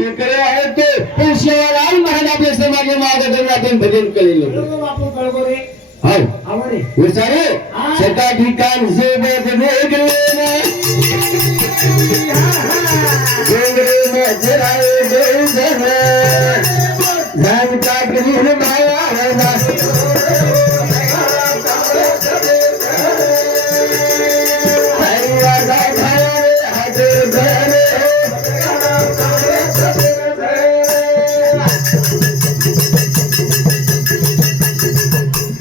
इकडे आहे ते पण शिवालाल महाराज आपल्या समाज मार्गदर्शन आपण भजन केलेलं बापू कळगो रे हाव आवडे विचारे सदा ठिकाण जे वेगळे वेगळे मजराए देवधन जान का गरीब माया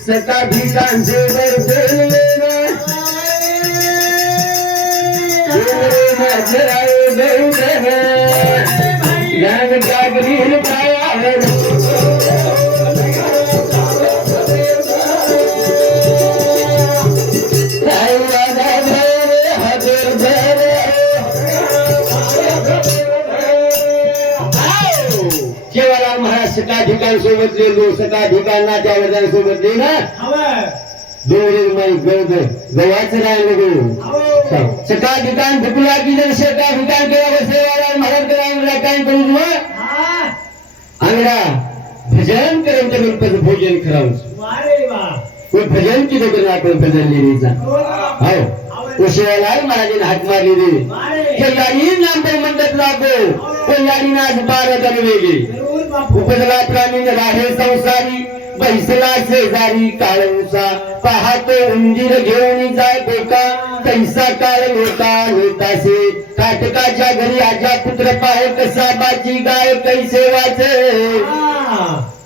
सता ठिकाणचे बरसले मजराए देवधन जान का गरीब माया शिवालाल महाराज सका ठिकाण सोबत गेलो सका ठिकाणा त्या वडिलां सोबत ना गव्हाचं राहिलं सका ठिकाण फुकला की जर सका ठिकाण केला शिवालाल महाराज करायला काय करू अंगडा भजन करून ते गणपती भोजन करावं कोई भजन की तो आपण भजन लिहिचा हो शिवालाल महाराजांनी हात मारली रे यारी नाम तर म्हणतात लागो पण यारी नाच बारा दरवेगे उपजला प्राणी राहे संसारी बैसला शेजारी काळूसा पाहतो उंदीर घेऊन जाय बोका कैसा काळ होता होतासे काटकाच्या घरी आजा पुत्र पाहे कसा बाची गाय कैसे वाचे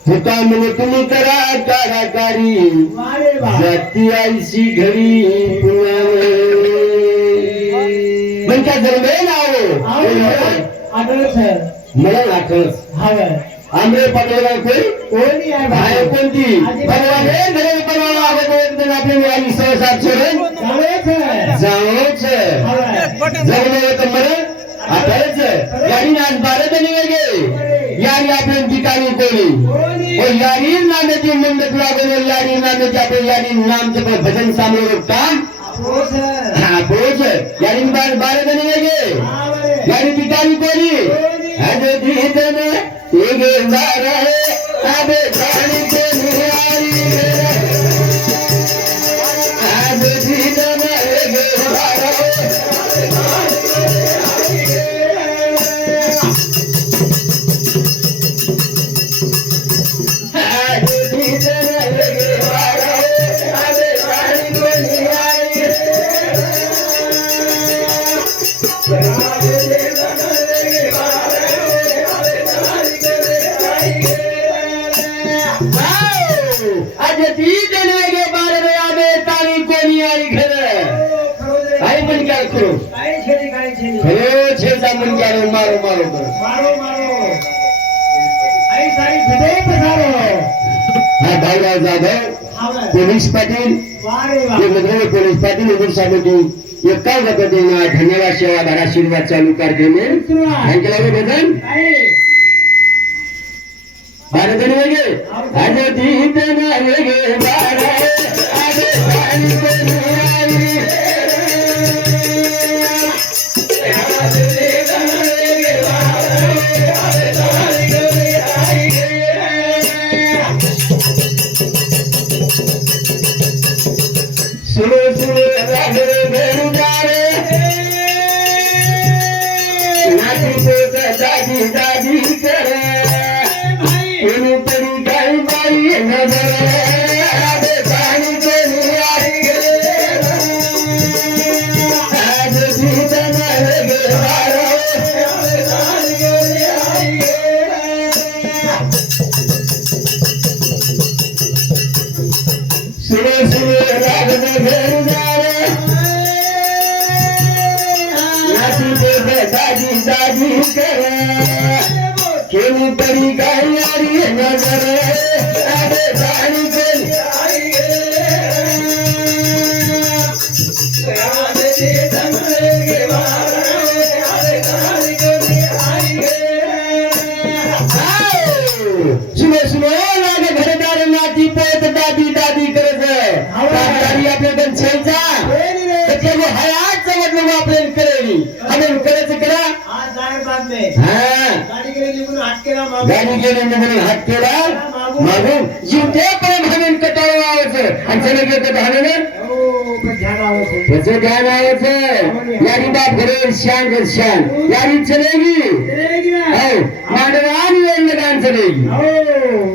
होता म्हणे तुम्ही करा काराकारी जाती आईशी घरी म्हणजे जन्मे नाव मला नाखस आंध्रे पाटील कोणी आहे कोणती भगवान आपले मिळाली सहसात सोडून जावच जगले तर मरण आताच यारी आज बारा निघे यारी आपल्या ठिकाणी कोणी यारी नाम्याची मंडप लागून यारी नाम्याचे आपले यारी नामचं भजन सामोर काम हा पोच यारी बारा निघे यारी ठिकाणी कोणी एक बार आबे पानी के निहारी आज जीवन एक बार आज जीवन एक बार आबे पानी के निहारी आज ती देणे बार आबे तारी कोणी आई घर आई पण काय करू हो छेचा मन काय मारो मारो हा भाऊराव जाधव पोलीस पाटील पोलीस पाटील उदूर साहेब एका पद्धतीने धन्यवाद सेवा धारा आशीर्वाद चालू करते भजन भारत वेगे आज दीद वेगे सुनो सुनो नाची दादी दादी करे परी गाई बाई नजर पानी को निहारी आज जीवन लगे सुनो सुनो राग में घेर जाए नाची दादी दादी करे केली परी गाई यारी नजर आबे पानी को सुनो सुनो लागे घरदार नाती पोत दादी दादी करत आपल्या छेचा हयात समजलं आपल्याला करेली आपण करायचं करा हा गाडी गेली निघून हात केला मागून. गाडी गेली निघून हात केला मागून जीवते पण भावेन कटाळ व्हायचं आणि चला गेलं भावेन हो पण ध्यान आवाज त्याचं ध्यान आवायचं यारी बाप घरे शान कर शान यारी चलेगी हो मांडवान वेळ लगान चलेगी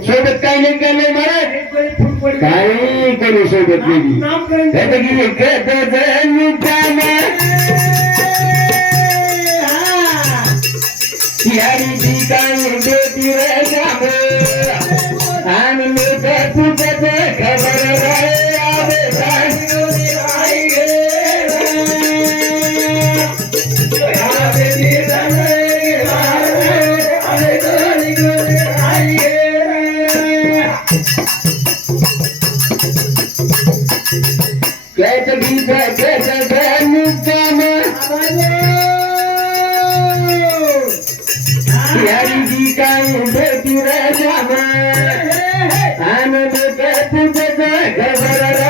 सोबत काही नाही का नाही महाराज काही करू सोबत नाही यारी जी काही बेटी रे आणि मी तुझं खबर यारी जी काही बेटी रे आणि तुझं खबर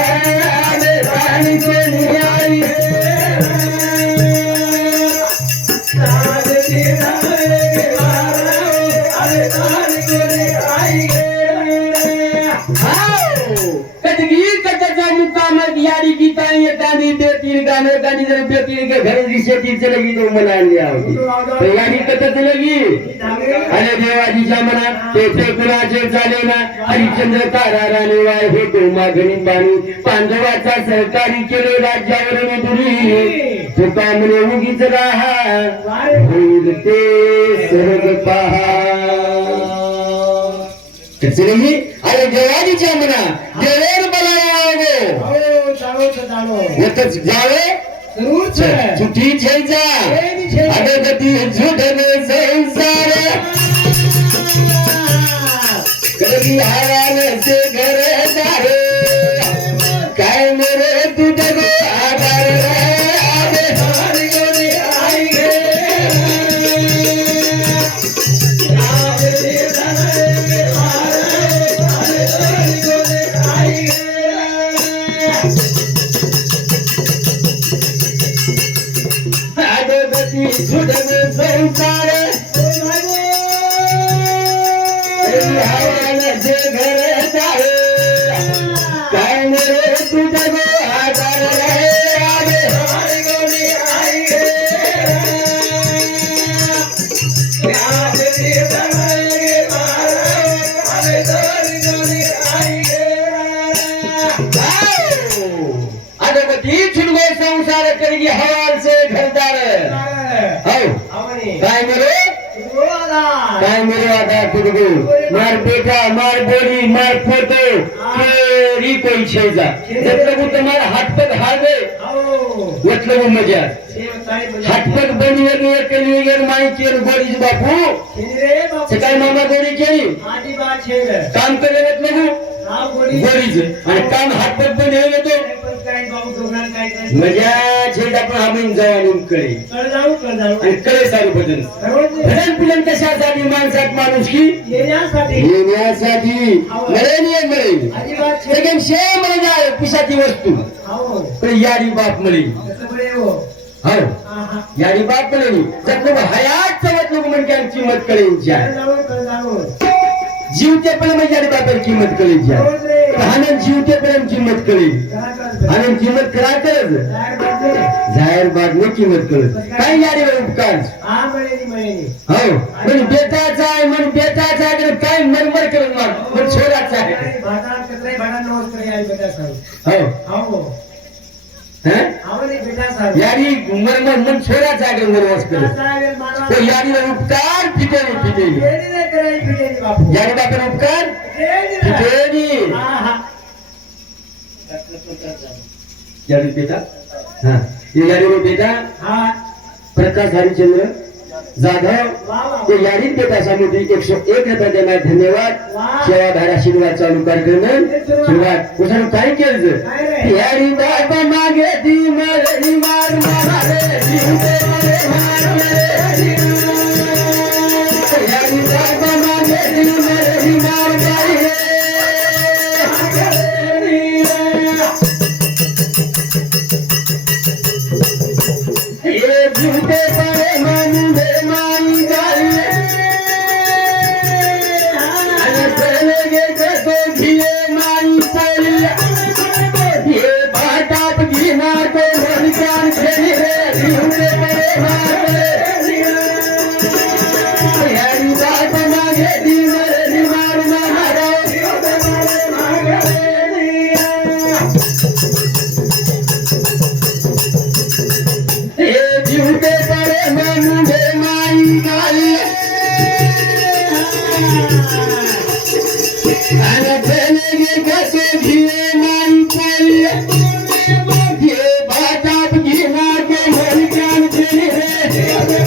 पाणी कोणी आई यारी गीता गानी बेटी गाने गानी जब बेटी के घर की शेती चलेगी तो मना लिया होगी तो यारी कथा चलेगी अरे देवाजीच्या मनात ते फेकुराचे चाले ना हरिश्चंद्र तारा राणी वाय हे तो मागणी बाणी पांडवाचा सहकारी केले राज्यावर दुरी तुका म्हणे उगीच राहा होईल ते स्वर्ग पहा चलेगी अरे देवाजीच्या मना देवेर बोलावं येतच जावे चुटी छेजा अगती झुडन संसार कधी हारान से घर दारे काय मेरे तुझ आधार आवे हरी गोरी आई गे आवे धरे आरे हरी गोरी आई गे झुडन संसार जे घर जावे काय मेरे तुझ गो आधार आवे हरी गोरी आई गे अगती छुड़गो संसार करेगी हवाल से घरदार काय मेरे आधार तुझको मार बेटा मार बोली मार फोटो तेरी कोई छेजा मतलब तुम्हारा हाथ पग हावे मतलब मजा हाथ पग बनी गई कली गई माई केर गोरी बापू सकाळी मामा गोरी केली काम करे मतलब गोरीच आणि काम हात पग बनी येतो मजा छेदा पण आपण जाऊ कडे आणि कडे सारू भजन भजन पुलन कशासाठी माणसात माणूस की येण्यासाठी मरे मरे सगळे शे मरे जाय पिशाची वस्तू पण यारी बाप मरे हो यारी बाप मरे जब लोग हयात चवत लोग म्हणजे आमची किंमत कळेल जीवते पण म्हणजे यारी बापाची किंमत कळेल आनंद जीवते पण किंमत कळेल आनंद किंमत करा करत जाहीर बात न किंमत कळत काय यारी उपकार हो म्हणजे बेटाचा आहे म्हणून बेटाचा आहे काय मनमर करत मार पण छोराचा आहे हो यारी मन मन छोराचा आहे मनवास करत तो यारी उपकार फिटेली फिटेली यारी बापन उपकार फिटेली यारी बेटा हाँ ये यारी वो बेटा प्रकाश हरिचंद्र जाधव ते यारी बेटा सामुदी 101 रुपये देना धन्यवाद सेवाधार आशीर्वाद चालू कार्यक्रम सुरुवात उसने काय केलं यारी बाबा मागे दी मरे मार मारे यारी बाबा मागे दी मरे मार मारे ये झूठे परे मन दे मान जाए मागे ती मरे मार मारे हे जीवते परे मुंडे माई गाली आणि चलेगे कसे घिए माई पाई ये बात घिना के मन जान चली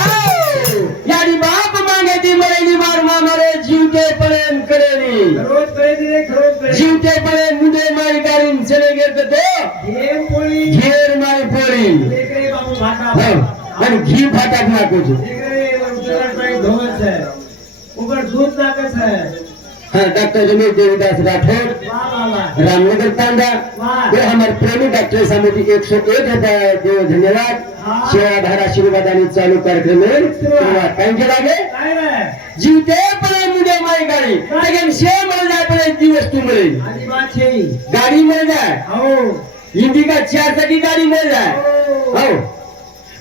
यानी बाप मांगे ती मरेली मार मारे जीवते प्रेम करेली रोज करेली रे रोज करेली जीवते प्रेम मुंडे माई गालीन चले गेले तो घेर पोळी घेर माई पोळी लेकरे बाबू भाटा आणि घी फाटाक नाखोছো लेकरे उतरण पाई धोवत है ऊपर दूध नाकस है हाँ डॉक्टर रमेश देवीदास राठौर वाह वाह रामनगर तांडा वाह। वे हमारे प्रेमी डॉक्टर समिति 101 हजार देव धन्यवाद हाँ। सेवाधार आशीर्वाद आणि चालू कार्यक्रम में धन्यवाद थैंक यू लागे काय रे जीवते पळे मुंडे माई गाडी लेकिन से मर जाए पळे दिवस तू मरे आधी बात छे गाड़ी मर जाए हो इंडिका 4 चक्की गाड़ी मर जाए हो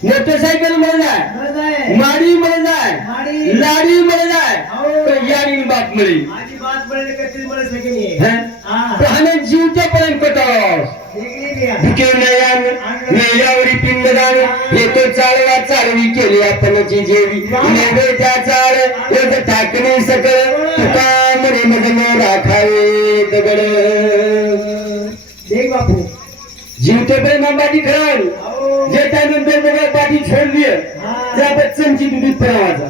मोटरसाइकिल मर जाए मजाय माड़ी मर जाए माड़ी। लाड़ी मर जाए हो। तो यारी बाप मरी आधी बात बड़े कच्चे मर सकेनी हैं हां तो हमें जीवते पळे कटाव देखली दिया विकेनयान मेल्यावरी पिंडदान हे तो चालवा चालवी केली आपणची जेवी नैवेद्या चाळ एक टाकणे सकळ तुका म्हणे मग न राखावे दगड देख बापू जीवते प्रेम बाटी खरावली हो जे त्यानंतर बघा बाटी छोडली त्या बच्चनची दूध प्रवाचा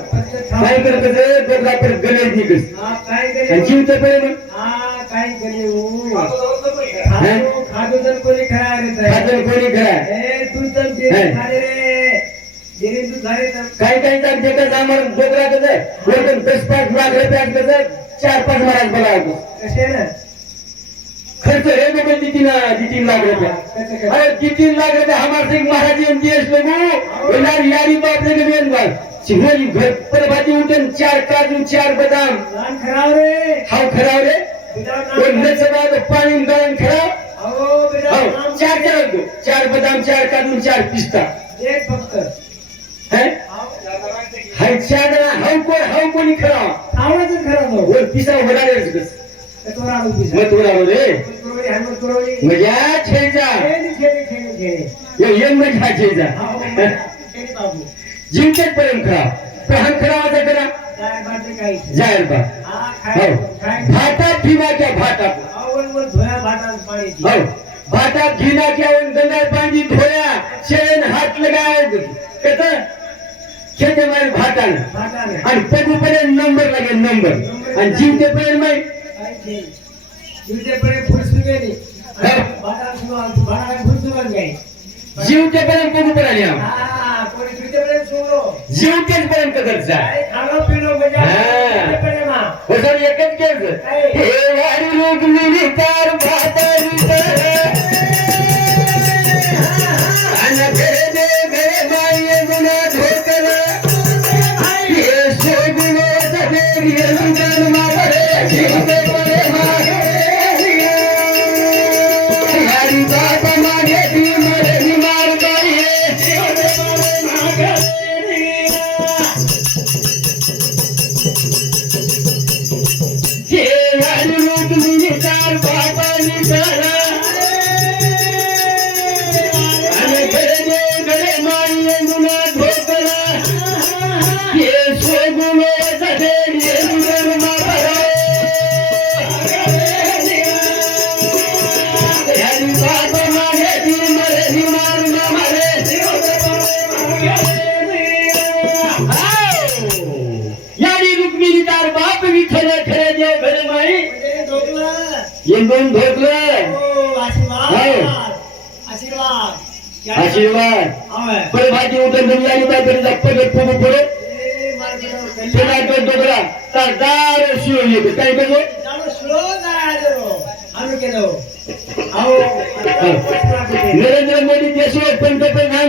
काय करत बघा पर गणेश निकस हां काय आणि करे जीवते प्रेम हां काय करे हो खादो जन कोणी खरा रे खाजल कोणी करा ए तू तर जे हे. खाले रे जेने तू खाले तर काही काही तर जे कसं आम्हाला बोकरा कसं वरतून 10-5 लाख रुपयात कसं 4-5 महाराज बोलावतो कसे ना खर्च है तो 3 लाख रुपया अरे 3 लाख रुपया हमारे सिंह महाराज जी देश लोगो यार यारी बाप ने मेन बात सिंहरी घर पर भाजी उठन 4 काजू 4 बादाम रान खराव रे हाव खराव रे बेटा और नचबा तो पानी गरम खराव हो बेटा हाव 4 खराव दो 4 बादाम 4 काजू 4 पिस्ता एक फक्त है हाय 4 हाव कोणी खराव आवडत खराव हो और पिसा होणारच कस तोरा आलो मग तुला रे तोरी हम तोरी मजा छेजा खेळी ये मजा छेजा खेळी बाबू जिंकत प्रेम करा प्रहन करावाचा करा काय बाटे काय जाहीर बा हा हो खाय भाता फिनाच्या भाता आवड वर धोया भाटा पाणी हो भाता फिनाच्या गंगा पाणी धोया शेण हात लगाय कत खेते मार भातान भाटा रे आणि पगूपर्यंत नंबर लागेल नंबर आणि जिंकते प्रेम माई काय खेळी तुझे पडे फुसू गेली भाटा सुरू भाटा फुसू गई जिंकते प्रेम पगूपर्यंत हा कोणी तुझे पडे सुरू जिंकतेच पर्यंत करजा काय खाणं पिणं मजा हा. तुझे पडे मा हो सर एकच केस हे वारी लोक मिली तार भाता वितर आणि घरे दे घरे माई गुना ढोकर हे सोगुनो सदे येंदन मारे जिंकते परे मागे यारी बाप मागे ती मरे मार गई जिंकते परे मागे हे वारी लोक मिली तार भाता वितर आणि घरे दे घरे माई गुना ढोकर हे सोगुनो सदे येंदन मारे यारी बाप मागे ती मरे मार मारे यारी रुक्मिणी तार बाप विठ्ठल खरे देव घरे माई म्हणजे डोकला येऊन धोकलं हो आशीर्वाद आशीर्वाद आशीर्वाद आवे पण भाजी उठून दुनिया आणि काय तरी पडत पुढे पुढे ए मार्केट तेला तो डोकला तर दार शिव येतो काय बघो जानो स्लो जायरो आम्ही केलो आओ नरेंद्र मोदी देशवर पंतप्रधान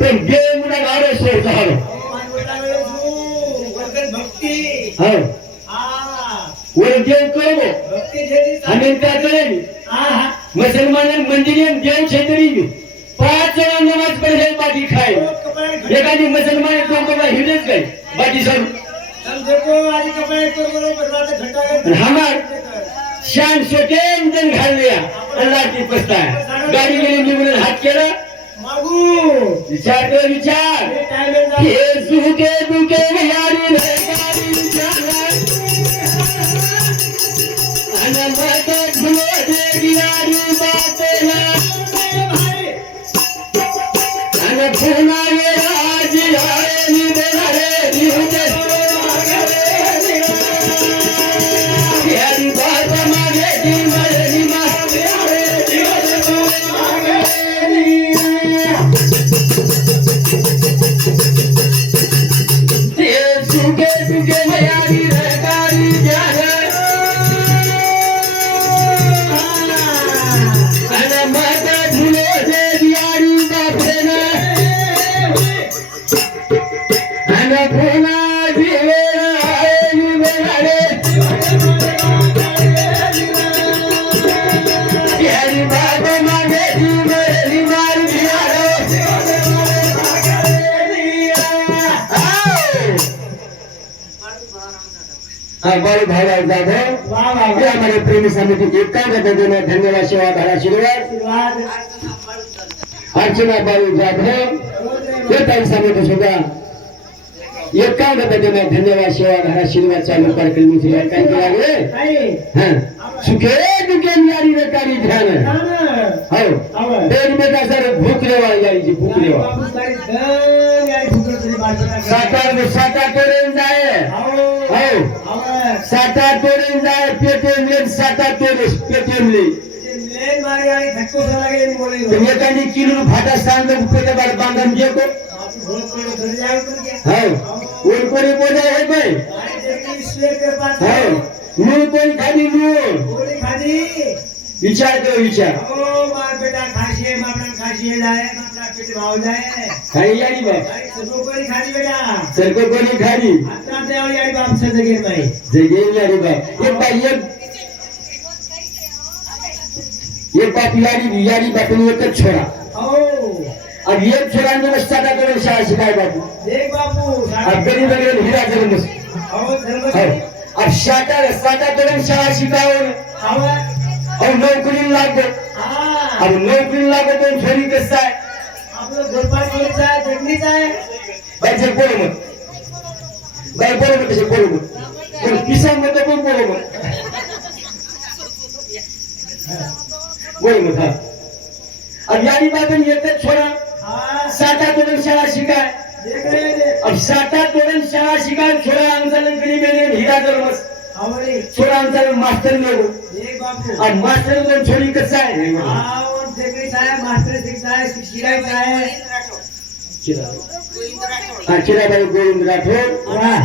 पण देव मुला गाडे सोड झालो भक्ती हो आ वर देव करो भक्ती ओके जेली हमें क्या करें हां मुसलमान मंदिर में देव क्षेत्री 5 वेळा नमाज पढ़े बाकी खाए एखादी मुसलमान तो कपड़ा हिलत गए बाकी सब हम देखो आज कपड़े पर बोलो बर्बाद घंटा के हमार शान सोटेन दिन घाल लिया अल्लाह की पछता है गाड़ी के लिए निमन हाथ केला मागू विचार कर विचार ये टाइम में जा ये सुके दुके यारी रे गाड़ी चला अनमत भुलो दे यारी बात ना भाई अन भुना ये आज आए नी रे निहुते यारी बात मागे दी मरे मा सुके सुके यारी रे गाड़ी जाए अनमत भुलो दे यारी बात ना अन भुना जीवे आए नी रे यारी बात मागे दी मरे मार दिया हमारे भाई जाधव वाह वाह ये हमारे प्रेमी समिति एकता करते देना धन्यवाद सेवा धारा आशीर्वाद आशीर्वाद अर्चना बाबू जाधव ये ताई समिति सुद्धा एकता करते देना धन्यवाद सेवा धारा आशीर्वाद चालू कार्यक्रम में काय केला गे काय हां सुखे दुखे न्यारी रे कारी ध्यान हो पेट में का सर भूख लेवा यारी जी भूख लेवा बाबू सारी धन यारी फुकट तरी बात साता तोरेन जाए आओ हो आओ साता तोरेन जाए पेटेम ले साता तोरे पेटेम ले लेन मारे यारी धक्को सा लगे नहीं बोले तो ये कानी किलो भाटा सांग पेटे बार बांधन जे को आप बहुत बड़े धर जाओ तुम क्या हो उन कोनी बोले है भाई अरे देखी ईश्वर के पास हो नू कोनी खाली नू बोली खादी विचार करो विचार ओ मार बेटा खासिए मापन खासिए जाए मापना पेट भाव जाए खाई यारी बाप अरे सबको कोई खादी बेटा सर को कोनी खाली आता ते और यारी बाप से जगह भाई जगे यारी बाप ये बाप यारी बाप ने एक छोड़ा ओ अब ये छोरा ने बस सादा करो शाह सिखाए बापू देख बापू अब गरीब वगैरह हीरा जन्म आओ धर्म अब सादा करो शाह सिखाओ आओ और नौकरी लागो हां अब नौकरी लागो तो छोरी कैसा है आप लोग गोपाल कॉलेज जाए देखनी जाए भाई से बोलो मत ऐसे बोलो मत और किसान में तो कोई बोलो मत बोलो मत हाँ अब यारी बात है ये तक छोड़ा हां साता तोरण शाळा शिकाय देख रहे थे अब साता तोरण शाळा शिकाय छोड़ा आमचा गरीब में हीरा जन्म आवरे छोड़ा आमचा मास्टर लोग देख बापू और मास्टर को छोरी कैसा है हां और देखनी जाए मास्टर शिक्षा है शिक्षिका है चिराबाई गोविंद राठोड वाह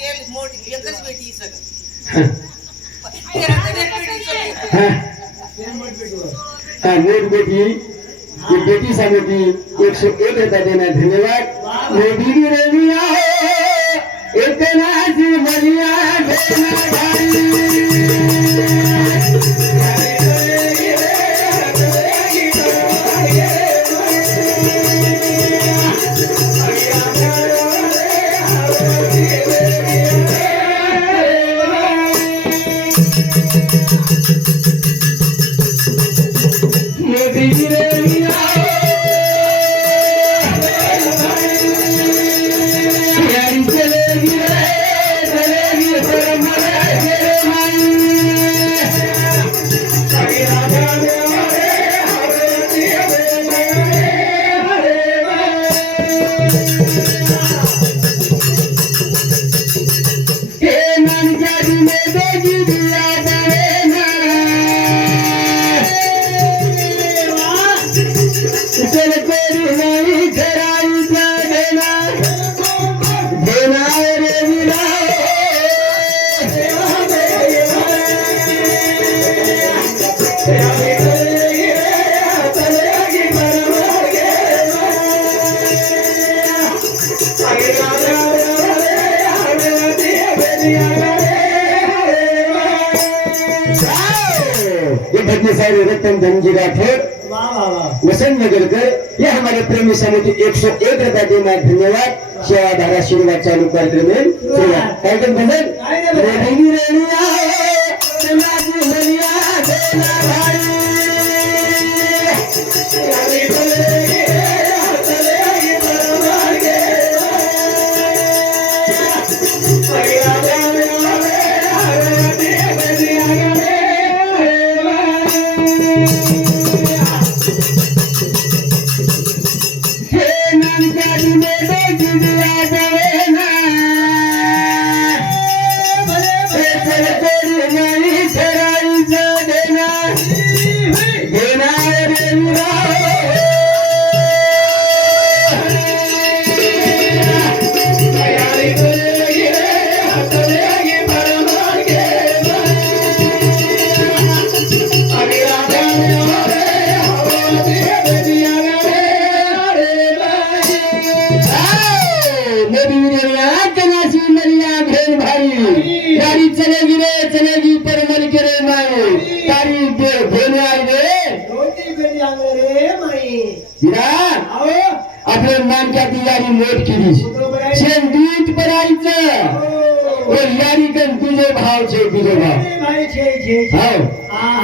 तेल मोठ एकच बेटी सगळं तेल मोठ बेटो हाँ मोट बेटी ये बेटी समिति 101 रुपया देना धन्यवाद मोदी रेलिया हो इतना जी मलिया देना भाई मोदी रेलिया यारी चलेगी रे चलेगी पर मरे तेरे माई ये भजनी साहब रतन धनजी राठौर वाह वाह वाह वसंत नगरकर ये हमारे प्रेमी समिति 101 रुपया दे मैं धन्यवाद सेवाधारा आशीर्वाद चालू कार्यक्रम में कार्यक्रम भजन रेडी रेडिया समाज मनिया देना भाई चलेगी रे चलेगी परमल के रे माए तारी भेने आई रे रोटी बेटी आले रे माई बिरा आओ आपले नाम क्या यारी मोठ केली शेण दूध परायचं ओ यारी कन तुझे भाव छे तुझे भाव भाई छे हाव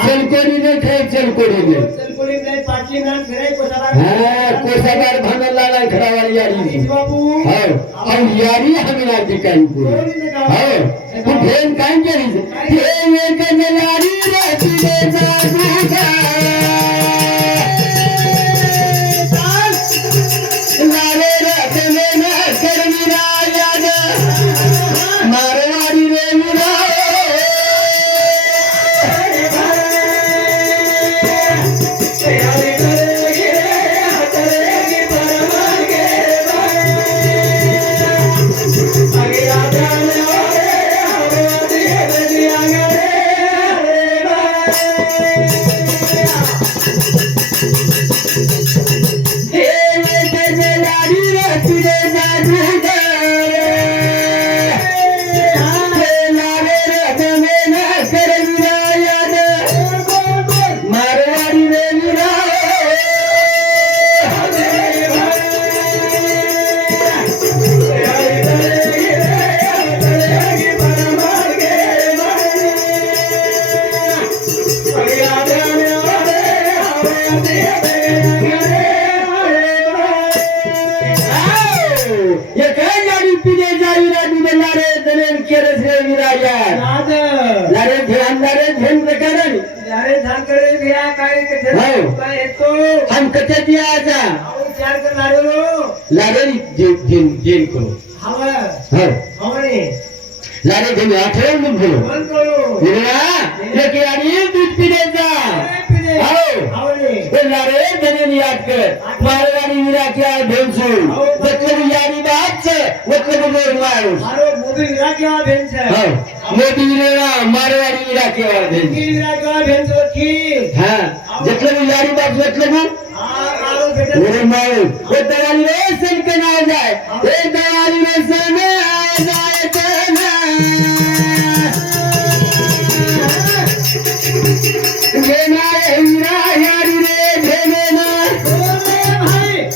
चलकोडी ने खाय चलकोडी ने चलकोडी ने पाटली ना फिराय कोसाबार हां कोसाबार भांगला ना खरावाली यारी बाबू हाव और यारी हमें दिखाई को हाव तू भेन काय केली भेन एक यारी रे तुझे जादूगा नारे रखने ना करमीरा याद मारवाड़ी रे मीरा हम कच्चा दिया आजा चार कर लारे जेन को हवा हाँ हवने लारे जेन आठे मन बोलो मन करो मेरा लेके आनी दूध पीने जा आओ हवने वो लारे जेन याद कर मारवाड़ी मेरा क्या भेंसू मतलब यारी बात से मतलब लोग मारो मारो मोदी मेरा क्या भेंस है हाँ मोदी मेरा मारवाड़ी मेरा क्या भेंस मेरा क्या भेंस की हाँ मतलब यारी बात मतलब मारो बेटा मेरे मारो वो दयाली रे सन के ना जाए ए दयाली रे सन आ जाए तना जेना हीरा यारी रे भेना भाई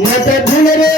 मत भूल रे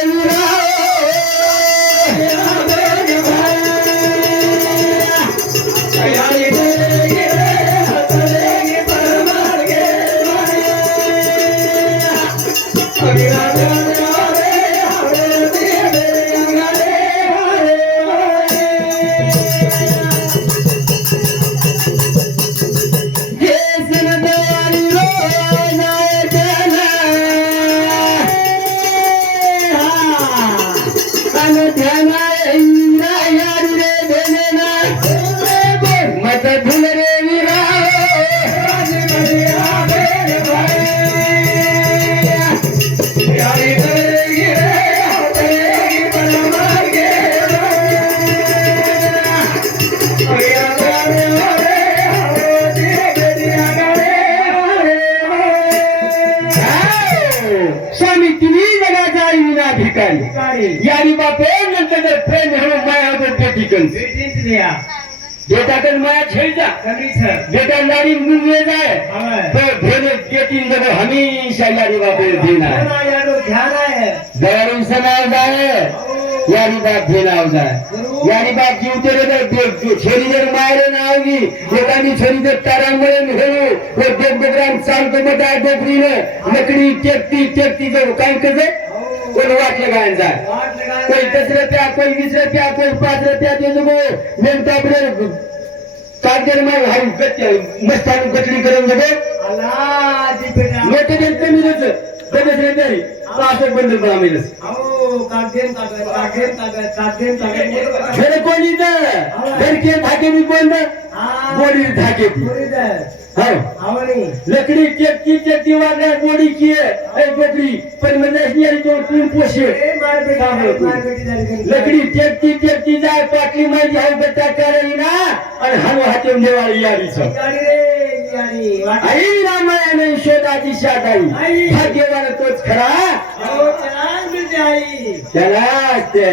हीरा भिकारी यारी बापे नंतर प्रेम म्हणून माया होतो ते ठिकाण भेटीच द्या बेटाकडे माया छेजा कमीच है बेटा नारी मुंगे जाए हमें तो भेने बेटी जब हमेशा यारी बाप देना है ना यारो ध्यान है गौरव समाज जाए यारी बाप देना हो जाए यारी बाप जीवते रहे छोरी जर मायरे ना होगी एकानी छोरी जर तारांबळे घेऊ वो देवग्राम चाल को बता डोकरी ने लकड़ी टेकती जो काय कजे कोण वाट लगायन जाए वाट लगा कोई 10 रुपया कोई 20 रुपया कोई 5 रुपया दे दो नेमता बरे कागदर में हरी गट्टी मस्तान गटली करून दे अल्लाह जी बेटा मोठे दिन कमी देत बदस रे तरी पाच बंदर बना मिलस आओ कागदेन घरे कोणी ना घरके धाके भी कोण ना बोडी धाके भी पूरी दे हां आवणी लकड़ी टेकती वाला बोडी की ए गोबरी पर मन नहीं तो तीन पोसे ए मार बेटी दारी लकड़ी टेकती जाए पाटली में जाए बेटा करे ना और हम हाथे देवाली यारी छ गाडी रे यारी वाट आई रामायण शोधाची शादाई आई. भाग्यवान तोच खरा आओ चलान मिल जाई त्याला ते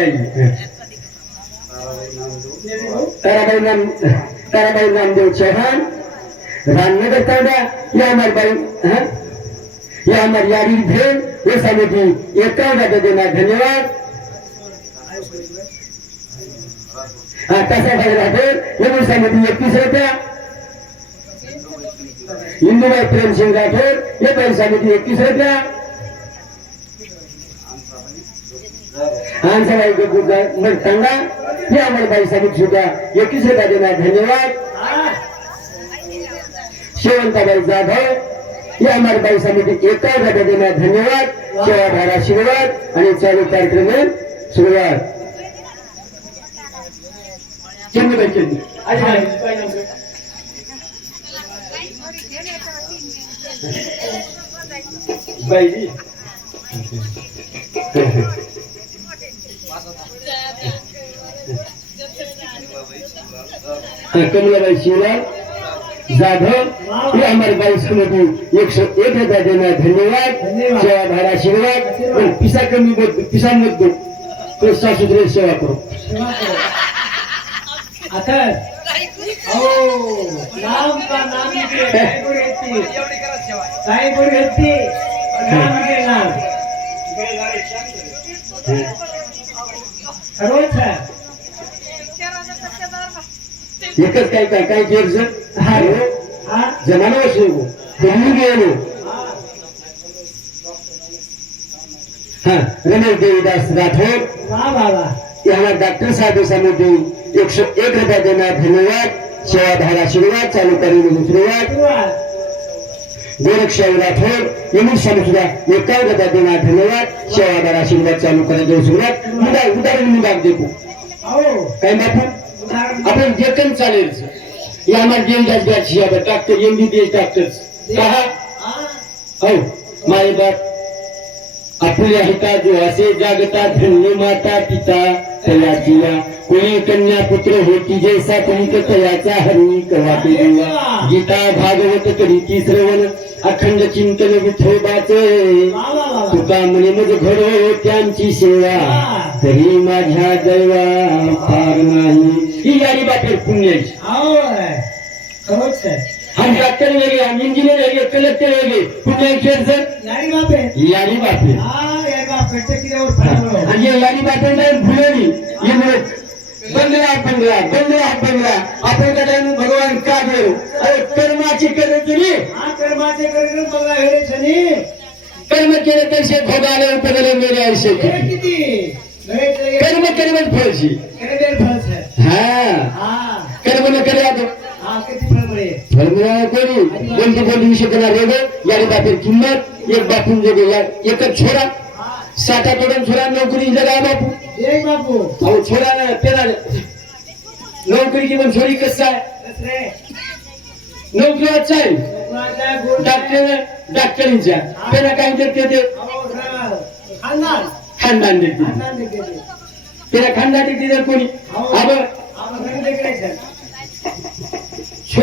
ताराबाई नामदेव चौहान रामनगर तांडा या हमार बाई हाँ या हमार यारी भेल ये समिति एकावदा देना धन्यवाद हाँ तसा भाई राठौर ये समिति 21 रुपया इंदुबाई प्रेम सिंह राठौर ये भाई समिति 21 रुपया आंसराई को गुजर तंगा ये हमारे भाई समिति सुधा 21 रुपया देना धन्यवाद शेवंताबाई जाधव ये हमारे भाई समिति 51 रुपया देना धन्यवाद सेवाधार आशीर्वाद आणि चालू कार्यक्रम सुरुवात चंद्रबाई चंद्र बाई जी कमलाबाई शिवलाल जाधव ये हमारे भाई समिति 101 रुपया देना धन्यवाद सेवाधार आशीर्वाद और पिसा कमी पिसा मत दो तो सासुद्रे सेवा करो आता ओ नाम का नाम के काय कोण येते नाम के नाम रोज है एकच काय केलं हा हा जमाना वसलो तुम्ही गेलो हाँ रमेश देवीदास राठौर वाह बाबा यहाँ डॉक्टर साहब समिति 101 रुपया देना धन्यवाद सेवाधार आशीर्वाद चालू करेंगे सुरुवात गोरक्षाई राठौर ये समिति 51 रुपया देना धन्यवाद सेवाधार आशीर्वाद चालू करेंगे सुरुवात उदाहरण मुदा देखो आओ काय बापू आपण जेकन चालेल या हमारे देवदास गाची है डॉक्टर एमबीबीएस डॉक्टर्स कहा हो माय बाप आपल्या हिता जो असे जागता धन्य माता पिता तया जिया कोणी कन्या पुत्र होती जैसा कोणी तयाचा हरी कवापी दिवा गीता भागवत करीती श्रवण अखंड चिंतन विठोबाचे तुका म्हणे मज घडो त्यांची सेवा तरी माझ्या दैवा फार नाही ही यारी बापेर पुण्याची आओ खरोच है हम डॉक्टर वेगळे हम इंजिनियर वेगळे कलेक्टर वेगळे पुण्याचे सर यारी बापे यारी बापे यारी बाप कट्टे की और फळो आणि यारी बापे नाही भुलेली ये बंगला आपण कदाय भगवान का देव अरे कर्माची करे तुरी कर्माचे करून बघा हे छनी कर्म केले तसे भोगाले उपगले मेरे आयुष्य किती कर्म केले फळशी करे फळ है हाँ कर्म न करे आता किती फळ मिळे फळ मिळाला कोणी विषय करणार रेगो यारी बापेर किंमत एक बापून जे एकच छोरा साता तोडून छोरा नोकरी लगा बापू एक बापू अहो छोरा त्याला नोकरी की पण छोरी कसं आहे नोकरी अच्छा आहे डॉक्टरींच्या त्याला काय देते ते खानदान देते त्याला खानदान देते कोणी आपण